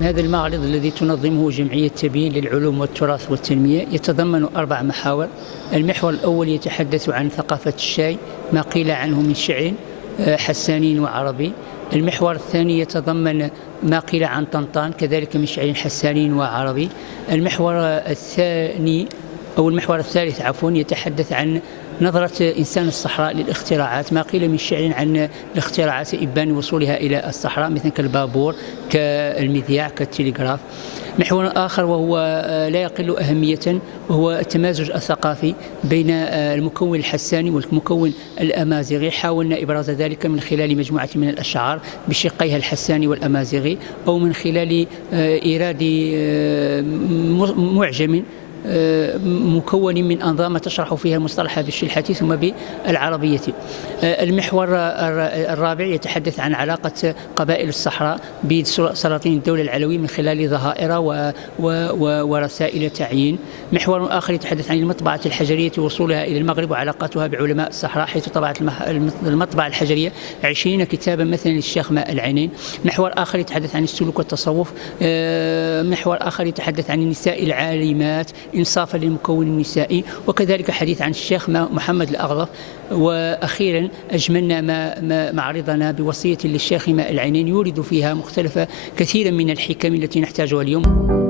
هذا المعرض الذي تنظمه جمعية تبيين للعلوم والتراث والتنمية يتضمن 4 محاور. المحور الأول يتحدث عن ثقافة الشاي، ما قيل عنه من شعر حساني وعربي. المحور الثاني يتضمن ما قيل عن طنطان كذلك من شعر حساني وعربي. المحور الثالث يتحدث عن نظرة إنسان الصحراء للاختراعات، ما قيل من شعر عن الاختراعات إبان وصولها إلى الصحراء مثل كالبابور كالمذياع كالتلغراف. محور آخر وهو لا يقل أهمية وهو التمازج الثقافي بين المكون الحساني والمكون الأمازيغي. حاولنا إبراز ذلك من خلال مجموعة من الأشعار بشقيها الحساني والأمازيغي، أو من خلال إيراد معجم مكون من أنظمة تشرح فيها المصطلح بالشلحة ثم بالعربية. المحور الرابع يتحدث عن علاقة قبائل الصحراء بسلاطين الدولة العلوية من خلال ظهائر ورسائل تعيين. محور آخر يتحدث عن المطبعة الحجرية وصولها إلى المغرب وعلاقتها بعلماء الصحراء، حيث طبعت المطبعة الحجرية 20 كتابا مثلا للشيخ ماء العينين. محور آخر يتحدث عن السلوك والتصوف. محور آخر يتحدث عن النساء العالمات إنصافا للمكون النسائي، وكذلك حديث عن الشيخ محمد الأغلف. وأخيرا أجملنا معرضنا بوصية للشيخ ماء العينين يورد فيها كثيرا من الحكم التي نحتاجها اليوم.